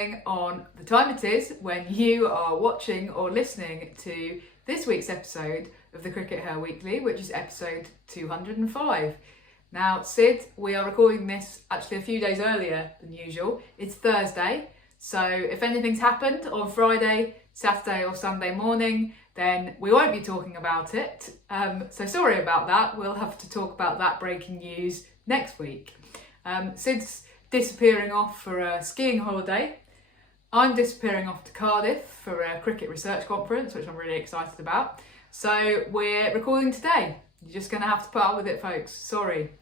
depending on the time it is when you are watching or listening to this week's episode of the CRICKETher Weekly, which is episode 205. Now, Sid, we are recording this actually a few days earlier than usual. It's Thursday, so if anything's happened on Friday, Saturday or Sunday morning, then we won't be talking about it. So sorry about that. We'll have to talk about that breaking news next week. Sid's disappearing off for a skiing holiday. I'm disappearing off to Cardiff for a cricket research conference, which I'm really excited about. So we're recording today. You're just going to have to put up with it, folks. Sorry.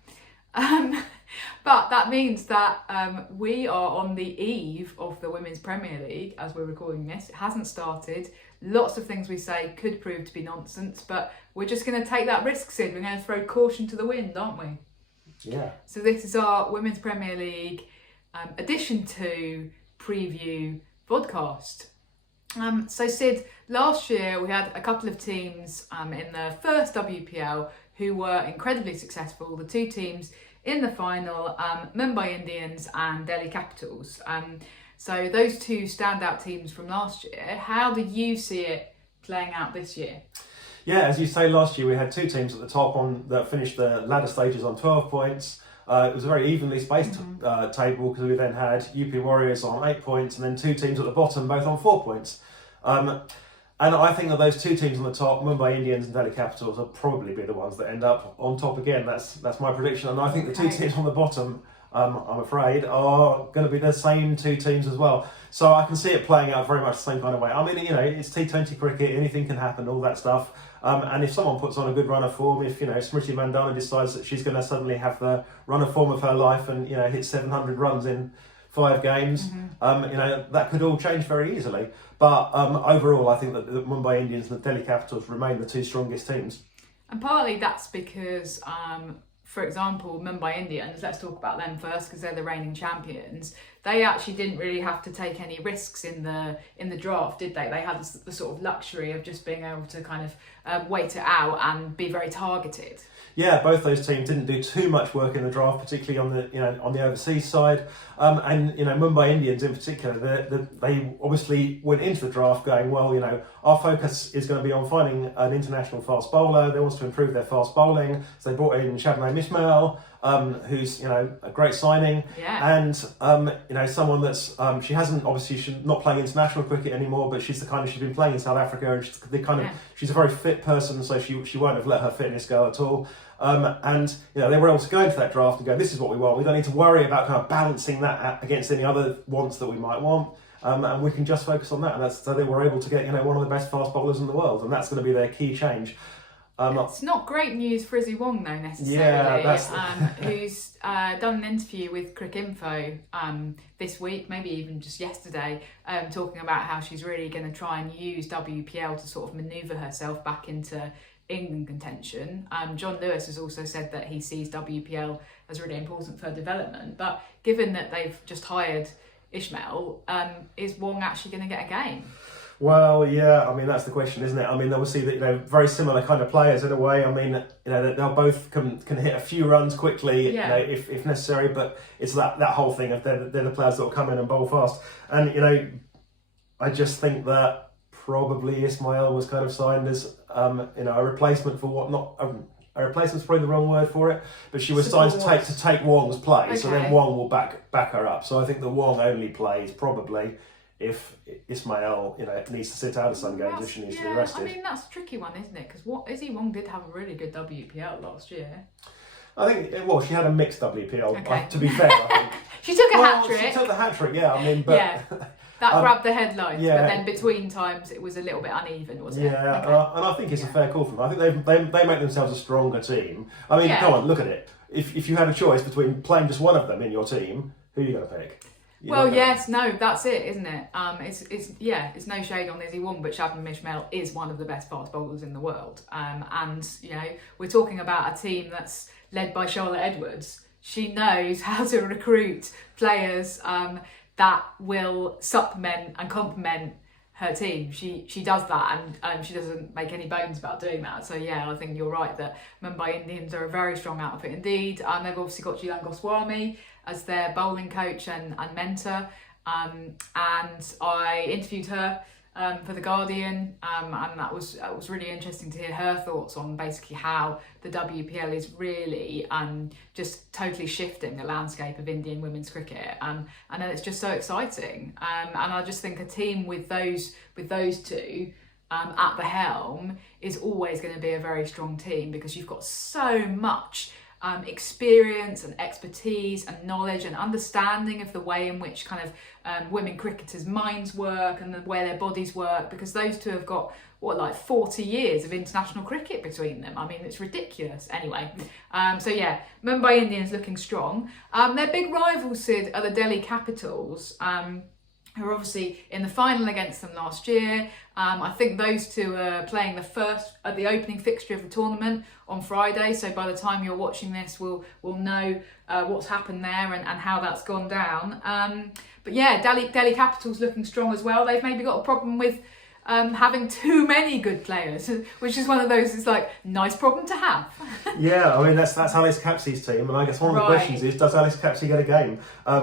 But that means that we are on the eve of the Women's Premier League as we're recording this. It hasn't started. Lots of things we say could prove to be nonsense, but we're just going to take that risk, Sid. We're going to throw caution to the wind, aren't we? Yeah. So this is our Women's Premier League addition to preview podcast. So Sid, last year we had a couple of teams in the first WPL who were incredibly successful. The two teams in the final, Mumbai Indians and Delhi Capitals. So those two standout teams from last year. How do you see it playing out this year? Yeah, as you say, last year we had two teams at the top that finished the ladder stages on 12 points. It was a very evenly spaced table because we then had UP Warriors on 8 points and then two teams at the bottom both on 4 points. And I think that those two teams on the top, Mumbai Indians and Delhi Capitals, will probably be the ones that end up on top again. That's my prediction. And I think the two teams on the bottom, I'm afraid, are going to be the same two teams as well. So I can see it playing out very much the same kind of way. I mean, it's T20 cricket, anything can happen, all that stuff. And if someone puts on a good run of form, if Smriti Mandana decides that she's going to suddenly have the run of form of her life and hit 700 runs in 5 games, that could all change very easily. But overall, I think that the Mumbai Indians and the Delhi Capitals remain the two strongest teams. And partly that's because, for example, Mumbai Indians, let's talk about them first because they're the reigning champions. They actually didn't really have to take any risks in the draft, did they? They had the sort of luxury of just being able to kind of wait it out and be very targeted. Yeah, both those teams didn't do too much work in the draft, particularly on the overseas side. And Mumbai Indians in particular, they obviously went into the draft going, well, our focus is going to be on finding an international fast bowler. They want to improve their fast bowling, so they brought in Shabnam Ismail, who's a great signing, and someone that's she's not playing international cricket anymore, but she's been playing in South Africa, and she's a very fit person, so she won't have let her fitness go at all. And they were able to go into that draft and go, this is what we want. We don't need to worry about kind of balancing that against any other wants that we might want. And we can just focus on that. And so they were able to get one of the best fast bowlers in the world, and that's going to be their key change. It's not great news for Issy Wong though necessarily, yeah, who's done an interview with CRICKINFO this week, maybe even just yesterday, talking about how she's really going to try and use WPL to sort of manoeuvre herself back into England contention. John Lewis has also said that he sees WPL as really important for development, but given that they've just hired Ishmael, is Wong actually going to get a game? Well, yeah, I mean, that's the question, isn't it? I mean, obviously, very similar kind of players in a way. I mean, they'll both can hit a few runs quickly, if necessary, but it's that whole thing of they're the players that will come in and bowl fast. And, I just think that probably Ismail was kind of signed as, a replacement for a replacement's probably the wrong word for it, but she was signed to take Wong's place, so then Wong will back her up. So I think the Wong only plays probably if Ismail, needs to sit out of some games if she needs to be rested. I mean, that's a tricky one, isn't it? Because Issy Wong did have a really good WPL last year. I think, she had a mixed WPL, to be fair, I think. She took a hat-trick. She took the hat-trick, yeah, I mean, but... Yeah. That grabbed the headlines, but then between times it was a little bit uneven, wasn't it? Yeah, okay. And I think it's a fair call for them. I think they make themselves a stronger team. I mean, come on, look at it. If you had a choice between playing just one of them in your team, who are you going to pick? That's it, isn't it? It's no shade on Issy Wong, but Shabnam Ismail is one of the best fast bowlers in the world. And we're talking about a team that's led by Charlotte Edwards. She knows how to recruit players that will supplement and complement her team. She does that, and she doesn't make any bones about doing that. So I think you're right that Mumbai Indians are a very strong outfit indeed. They've obviously got Jilan Goswami as their bowling coach and mentor. and I interviewed her for The Guardian, and that was really interesting to hear her thoughts on basically how the WPL is really just totally shifting the landscape of Indian women's cricket, and it's just so exciting. And I just think a team with those two at the helm is always going to be a very strong team, because you've got so much experience and expertise and knowledge and understanding of the way in which kind of women cricketers' minds work and the way their bodies work, because those two have got 40 years of international cricket between them. I mean, it's ridiculous. Anyway, so yeah, Mumbai Indians looking strong. Their big rivals, Sid, are the Delhi Capitals, who were obviously in the final against them last year. I think those two are playing the opening fixture of the tournament on Friday. So by the time you're watching this, we'll know what's happened there and how that's gone down. But yeah, Delhi Capitals looking strong as well. They've maybe got a problem with having too many good players, which is one of those, it's like, nice problem to have. Yeah, I mean, that's Alice Capsey's team, and I guess one of the questions is, does Alice Capsey get a game?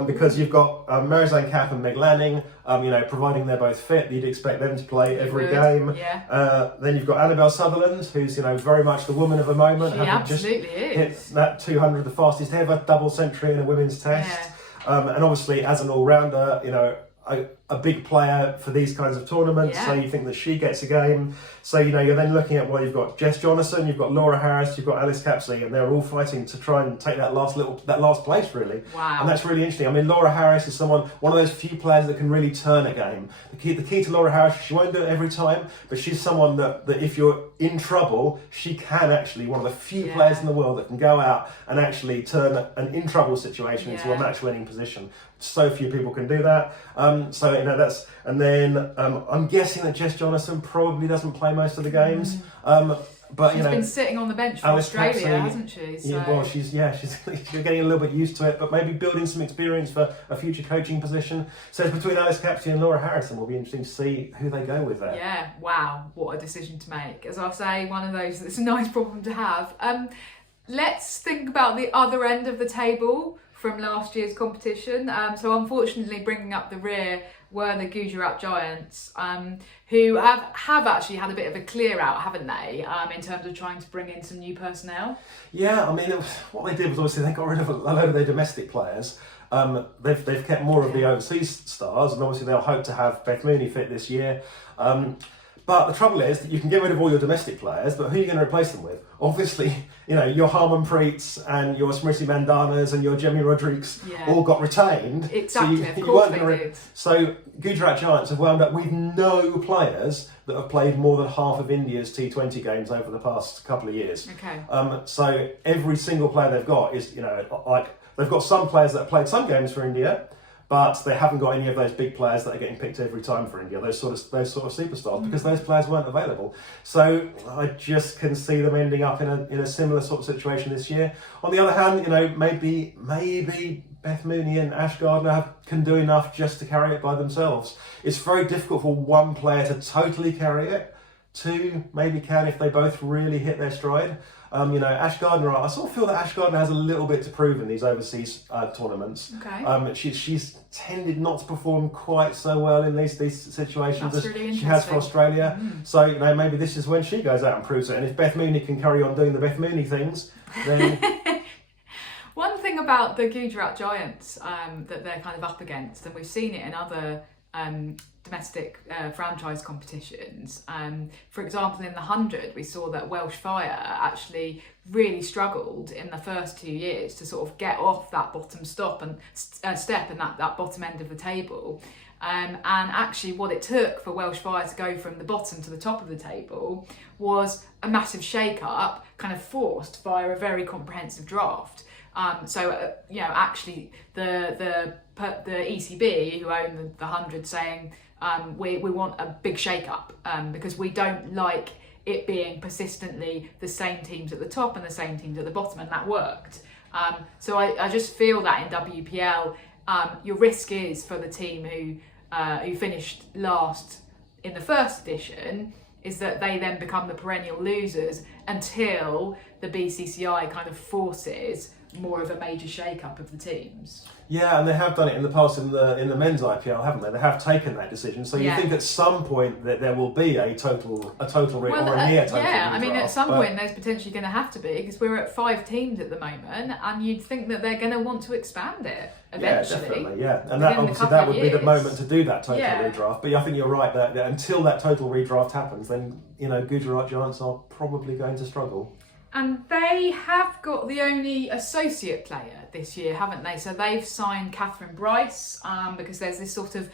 Because you've got Marizanne Kapp and Meg Lanning, providing they're both fit, you'd expect them to play every game. Yeah. Then you've got Annabelle Sutherland, who's very much the woman of the moment. She absolutely is. Hit that 200, the fastest ever double century in a women's test. Yeah. And obviously, as an all-rounder, a big player for these kinds of tournaments, so you think that she gets a game. So you're then looking at, you've got Jess Jonathan, you've got Laura Harris, you've got Alice Capsey, and they're all fighting to try and take that last place, really. Wow. And that's really interesting. I mean, Laura Harris is one of those few players that can really turn a game. The key to Laura Harris, she won't do it every time, but she's someone that if you're in trouble, she can actually, one of the few players in the world that can go out and actually turn an in trouble situation into a match winning position. So few people can do that. And then I'm guessing that Jess Jonathan probably doesn't play most of the games. But she's been sitting on the bench for Alice Australia, Capsey, hasn't she? So. Yeah, well, she's getting a little bit used to it, but maybe building some experience for a future coaching position. So it's between Alice Capsey and Laura Harrison. Will be interesting to see who they go with there. Yeah, wow, what a decision to make. As I say, one of those that's a nice problem to have. Let's think about the other end of the table from last year's competition. So unfortunately, bringing up the rear were the Gujarat Giants, who have actually had a bit of a clear out, haven't they, in terms of trying to bring in some new personnel? Yeah, I mean, what they did was obviously they got rid of a load of their domestic players. They've kept more of the overseas stars, and obviously they'll hope to have Beth Mooney fit this year. But the trouble is that you can get rid of all your domestic players, but who are you going to replace them with? Obviously, your Harmanpreets and your Smriti Mandanas and your Jemmy Rodrigues all got retained. Exactly, so of course they did. So Gujarat Giants have wound up with no players that have played more than half of India's T20 games over the past couple of years. Okay. So every single player they've got is, they've got some players that have played some games for India, but they haven't got any of those big players that are getting picked every time for India, those sort of superstars, because those players weren't available. So I just can see them ending up in a similar sort of situation this year. On the other hand, maybe Beth Mooney and Ash Gardner can do enough just to carry it by themselves. It's very difficult for one player to totally carry it. Two maybe can if they both really hit their stride. Ash Gardner, I sort of feel that Ash Gardner has a little bit to prove in these overseas tournaments. Okay. She's tended not to perform quite so well in these situations That's as really she has for Australia. So maybe this is when she goes out and proves it. And if Beth Mooney can carry on doing the Beth Mooney things, then one thing about the Gujarat Giants that they're kind of up against, and we've seen it in other domestic franchise competitions. For example, in the 100, we saw that Welsh Fire actually really struggled in the first 2 years to sort of get off that bottom step and that bottom end of the table. And actually what it took for Welsh Fire to go from the bottom to the top of the table was a massive shake-up, kind of forced via a very comprehensive draft. Actually the ECB, who own the 100, saying we want a big shake-up because we don't like it being persistently the same teams at the top and the same teams at the bottom, and that worked. So I just feel that in WPL, your risk is for the team who finished last in the first edition is that they then become the perennial losers until the BCCI kind of forces more of a major shake-up of the teams. Yeah, and they have done it in the past in the men's IPL, haven't they? They have taken that decision. So you think at some point that there will be a total or a near total yeah, I mean, redraft, at some point there's potentially going to have to be, because we're at 5 teams at the moment, and you'd think that they're going to want to expand it eventually. Yeah, definitely, yeah. And that obviously that would be the moment to do that total redraft. But I think you're right that until that total redraft happens, then Gujarat Giants are probably going to struggle. And they have got the only associate player this year, haven't they? So they've signed Katherine Bryce because there's this sort of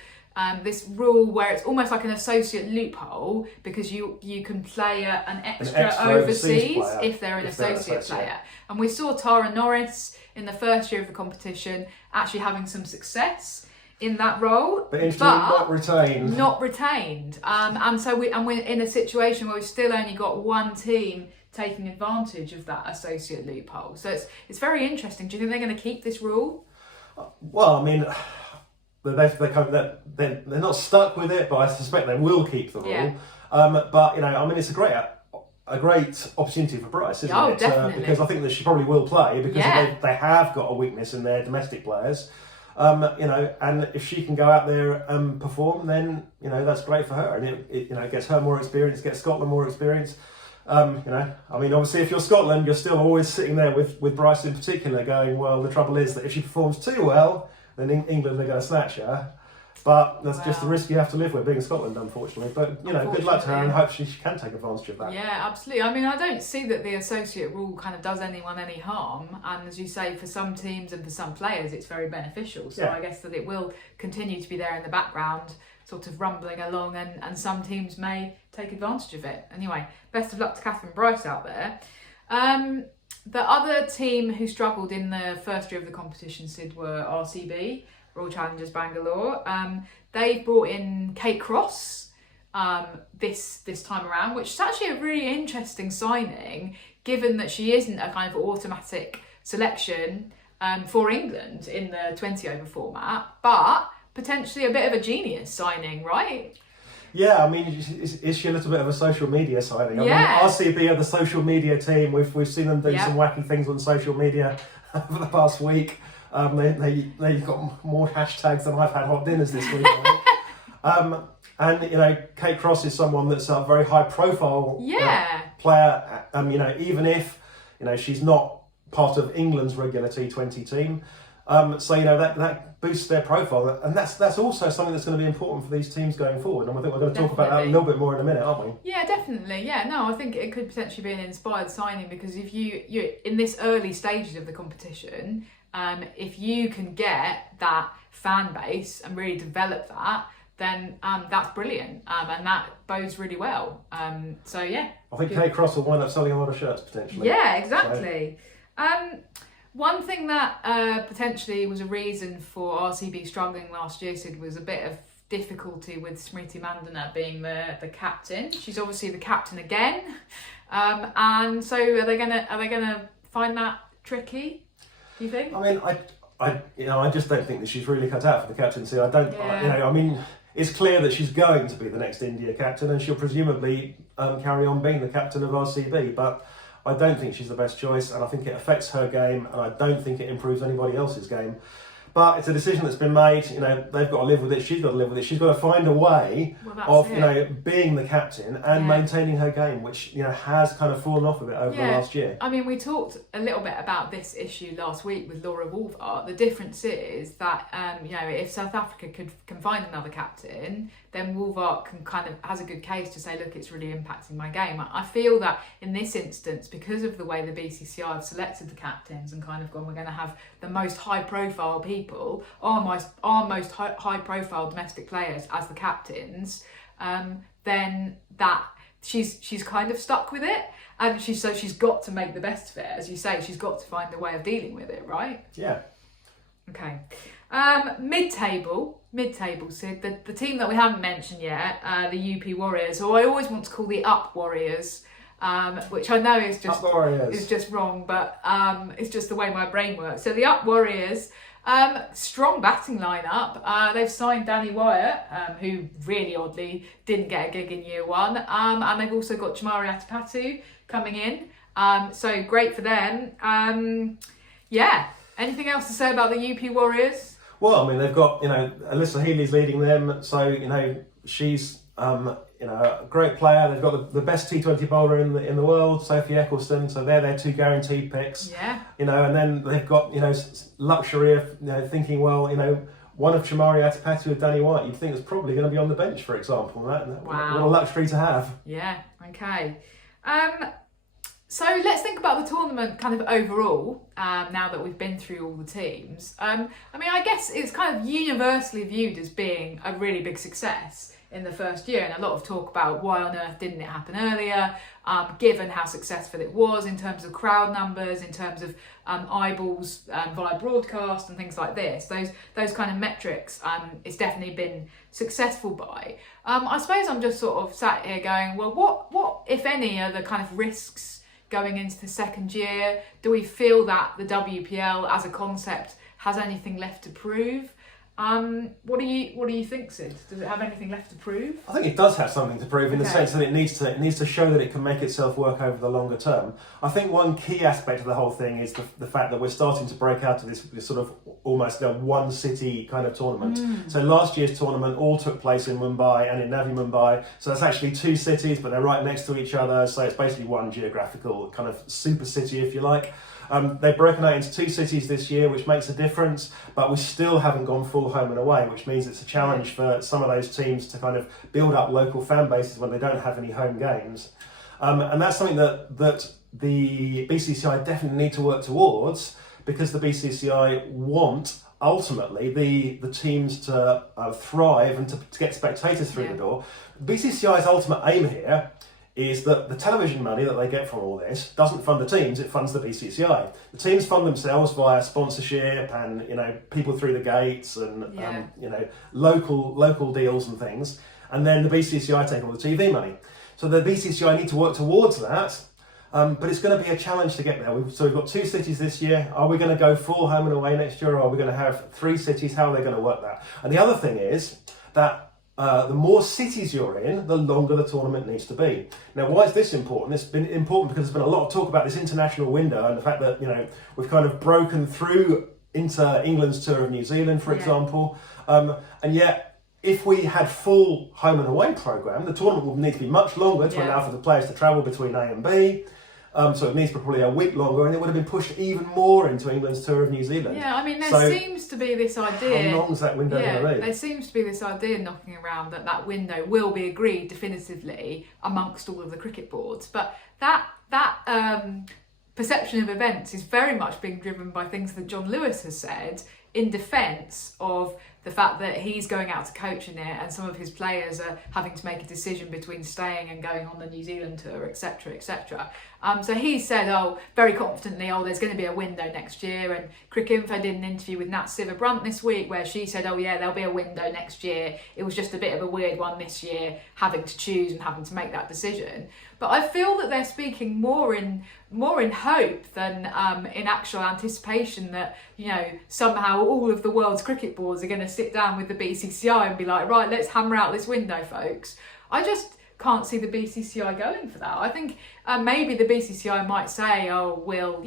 this rule where it's almost like an associate loophole, because you can play an extra overseas if they're an associate player. And we saw Tara Norris in the first year of the competition actually having some success in that role, but not retained. And so we're in a situation where we've still only got one team taking advantage of that associate loophole. So it's very interesting. Do you think they're going to keep this rule? Well, I mean, they're not stuck with it, but I suspect they will keep the rule. Yeah. But I mean, it's a great opportunity for Bryce, isn't it? Definitely. Because I think that she probably will play, because they have got a weakness in their domestic players. And if she can go out there and perform, then that's great for her, and it gets her more experience, gets Scotland more experience. I mean, obviously, if you're Scotland, you're still always sitting there with Bryce in particular, going, well, the trouble is that if she performs too well, then England are going to snatch her. But that's just the risk you have to live with being Scotland, unfortunately. But good luck to her, and hopefully she can take advantage of that. Yeah, absolutely. I mean, I don't see that the associate rule kind of does anyone any harm, and as you say, for some teams and for some players, it's very beneficial. So I guess that it will continue to be there in the background, sort of rumbling along, and some teams may take advantage of it. Anyway, best of luck to Katherine Bryce out there. The other team who struggled in the first year of the competition, Sid, were RCB, Royal Challengers Bangalore. They brought in Kate Cross this time around, which is actually a really interesting signing, given that she isn't a kind of automatic selection for England in the 20-over format, but potentially a bit of a genius signing, right? Yeah, I mean, is she a little bit of a social media signing? I mean, RCB are the social media team. We've seen them do some wacky things on social media over the past week. They've got more hashtags than I've had hot dinners this week. And Kate Cross is someone that's a very high profile player. Even if she's not part of England's regular T20 team. So that boosts their profile, and that's also something that's going to be important for these teams going forward. And I think we're going to talk about that a little bit more in a minute, aren't we? Yeah, definitely. Yeah, no, I think it could potentially be an inspired signing, because if you in this early stages of the competition, if you can get that fan base and really develop that, then that's brilliant, and that bodes really well. I think Kate Cross will wind up selling a lot of shirts potentially. Yeah, exactly. So. One thing that potentially was a reason for RCB struggling last year, Sid, was a bit of difficulty with Smriti Mandana being the captain. She's obviously the captain again, and so are they gonna find that tricky? Do you think? I mean, I just don't think that she's really cut out for the captaincy. I don't. I mean, it's clear that she's going to be the next India captain, and she'll presumably carry on being the captain of RCB, but I don't think she's the best choice, and I think it affects her game, and I don't think it improves anybody else's game. But it's a decision that's been made. They've got to live with it. She's got to live with it. She's got to find a way of being the captain and maintaining her game, which has kind of fallen off a bit over the last year. I mean, we talked a little bit about this issue last week with Laura Wolvaert. The difference is that if South Africa can find another captain, then Wolvaert has a good case to say, look, it's really impacting my game. I feel that in this instance, because of the way the BCCI have selected the captains and kind of gone, we're going to have the most high-profile people, our most high-profile domestic players as the captains, then that she's kind of stuck with it, and she's got to make the best of it. As you say, she's got to find a way of dealing with it, right? Yeah. Okay. Mid-table, Sid, the team that we haven't mentioned yet, the UP Warriors, who I always want to call the Up Warriors, which I know is just wrong, but it's just the way my brain works. So the Up Warriors, strong batting lineup. They've signed Danny Wyatt, who really oddly didn't get a gig in year one, and they've also got Jamari Atapatu coming in. So great for them. Yeah. Anything else to say about the UP Warriors? Well, I mean, they've got, Alyssa Healy's leading them, so, she's, a great player. They've got the best T20 bowler in the world, Sophie Eccleston, so they're their 2 guaranteed picks. Yeah. And then they've got, luxury of, thinking, well, one of Chamari Atapati with Danny White, you'd think is probably going to be on the bench, for example. Wow. What a luxury to have. Yeah, okay. So let's think about the tournament kind of overall, now that we've been through all the teams. I guess it's kind of universally viewed as being a really big success in the first year, and a lot of talk about why on earth didn't it happen earlier, given how successful it was in terms of crowd numbers, in terms of eyeballs via broadcast and things like this. Those kind of metrics, it's definitely been successful by. I suppose I'm just sort of sat here going, well, what if any are the kind of risks going into the second year? Do we feel that the WPL as a concept has anything left to prove? What do you think, Sid? Does it have anything left to prove? I think it does have something to prove in the sense that it needs to show that it can make itself work over the longer term. I think one key aspect of the whole thing is the fact that we're starting to break out of this sort of almost one city kind of tournament. So last year's tournament all took place in Mumbai and in Navi Mumbai. So that's actually 2 cities, but they're right next to each other. So it's basically one geographical kind of super city, if you like. They've broken out into 2 cities this year, which makes a difference, but we still haven't gone full home and away, which means it's a challenge for some of those teams to kind of build up local fan bases when they don't have any home games. And that's something that the BCCI definitely need to work towards, because the BCCI want ultimately the teams to thrive and to get spectators through the door. BCCI's ultimate aim here is that the television money that they get from all this doesn't fund the teams, it funds the BCCI. The teams fund themselves via sponsorship and people through the gates and local deals and things, and then the BCCI take all the TV money. So the BCCI need to work towards that, but it's going to be a challenge to get there. We've got 2 cities this year. Are we going to go full home and away next year, or are we going to have 3 cities? How are they going to work that? And the other thing is that the more cities you're in, the longer the tournament needs to be. Now, why is this important? It's been important because there's been a lot of talk about this international window and the fact that, we've kind of broken through into England's tour of New Zealand, for example. And yet, if we had full home and away programme, the tournament would need to be much longer to allow for the players to travel between A and B. So it needs probably a week longer, and it would have been pushed even more into England's tour of New Zealand. Yeah, there seems to be this idea. How long is that window going to be? There seems to be this idea knocking around that window will be agreed definitively amongst all of the cricket boards. But that perception of events is very much being driven by things that John Lewis has said in defence of the fact that he's going out to coach in it and some of his players are having to make a decision between staying and going on the New Zealand tour, etc, etc. So he said, very confidently, there's going to be a window next year. And CRICKETher did an interview with Nat Siver-Brunt this week where she said, there'll be a window next year. It was just a bit of a weird one this year, having to choose and having to make that decision. But I feel that they're speaking more in hope than in actual anticipation that, somehow all of the world's cricket boards are going to sit down with the BCCI and be like, right, let's hammer out this window, folks. I just can't see the BCCI going for that. I think maybe the BCCI might say, we'll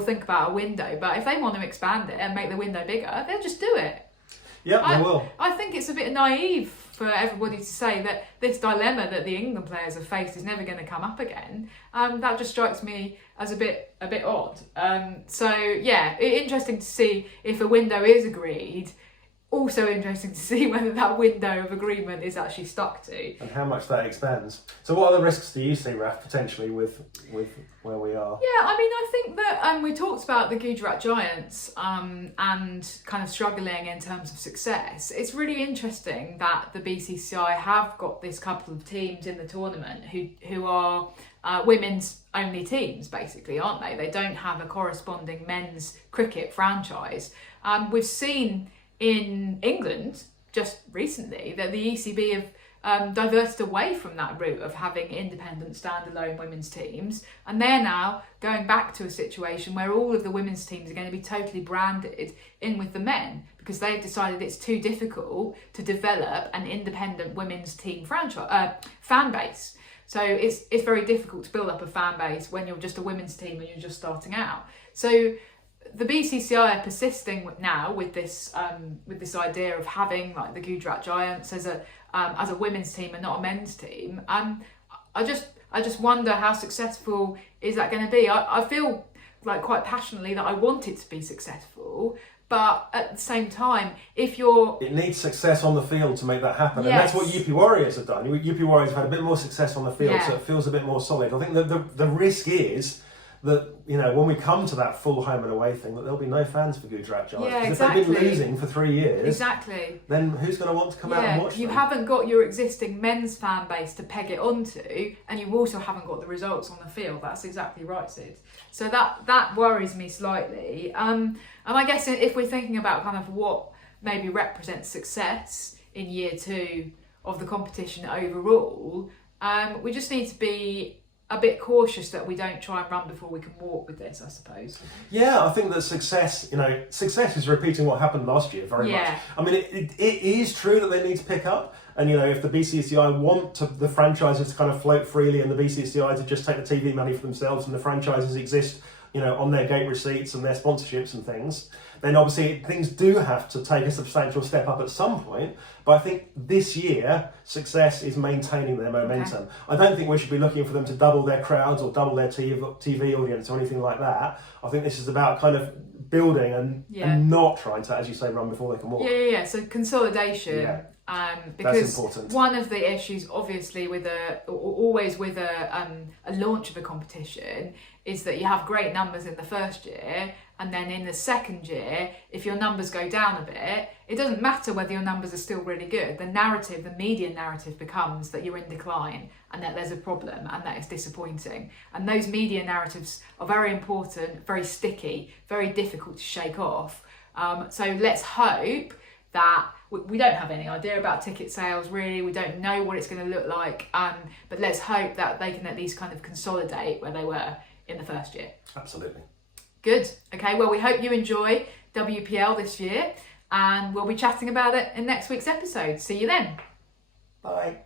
think about a window. But if they want to expand it and make the window bigger, they'll just do it. Yeah, they will. I think it's a bit naive for everybody to say that this dilemma that the England players have faced is never going to come up again. That just strikes me as a bit odd. Interesting to see if a window is agreed. Also interesting to see whether that window of agreement is actually stuck to. And how much that expands. So what other risks do you see, Raf, potentially with where we are? Yeah, I think that we talked about the Gujarat Giants and kind of struggling in terms of success. It's really interesting that the BCCI have got this couple of teams in the tournament who are women's only teams, basically, aren't they? They don't have a corresponding men's cricket franchise. We've seen in England just recently that the ECB have diverted away from that route of having independent standalone women's teams, and they're now going back to a situation where all of the women's teams are going to be totally branded in with the men because they've decided it's too difficult to develop an independent women's team fan base. So it's very difficult to build up a fan base when you're just a women's team and you're just starting out. So the BCCI are persisting now with this idea of having like the Gujarat Giants as a women's team and not a men's team. I just wonder how successful is that going to be. I feel like quite passionately that I want it to be successful, but at the same time, it needs success on the field to make that happen, yes. And that's what UP Warriors have done. UP Warriors have had a bit more success on the field, Yeah. so it feels a bit more solid. I think that the risk is that, you know, when we come to that full home and away thing, that there'll be no fans for Gujarat Giants. Yeah, Because exactly. if they've been losing for 3 years, exactly. then who's going to want to come out and watch you them? haven't got your existing men's fan base to peg it onto, and you also haven't got the results on the field. That's exactly right, Sid. So that worries me slightly. And I guess if we're thinking about kind of what maybe represents success in year 2 of the competition overall, we just need to be a bit cautious that we don't try and run before we can walk with this, I suppose. Yeah, I think that success is repeating what happened last year very much. I mean, it is true that they need to pick up. And, you know, if the BCCI want the franchises to kind of float freely and the BCCI to just take the TV money for themselves and the franchises exist, you know, on their gate receipts and their sponsorships and things, then obviously things do have to take a substantial step up at some point. But I think this year, success is maintaining their momentum. Okay. I don't think we should be looking for them to double their crowds or double their TV audience or anything like that. I think this is about kind of building and not trying to, as you say, run before they can walk. Yeah. So consolidation. Yeah. Because that's important. One of the issues, obviously, with a launch of a competition is that you have great numbers in the first year, and then in the second year, if your numbers go down a bit, it doesn't matter whether your numbers are still really good. The media narrative becomes that you're in decline and that there's a problem and that it's disappointing. And those media narratives are very important, very sticky, very difficult to shake off. So let's hope that we don't have any idea about ticket sales, really. We don't know what it's going to look like. But let's hope that they can at least kind of consolidate where they were in the first year. Absolutely. Good. Okay, well, we hope you enjoy WPL this year, and we'll be chatting about it in next week's episode. See you then. Bye.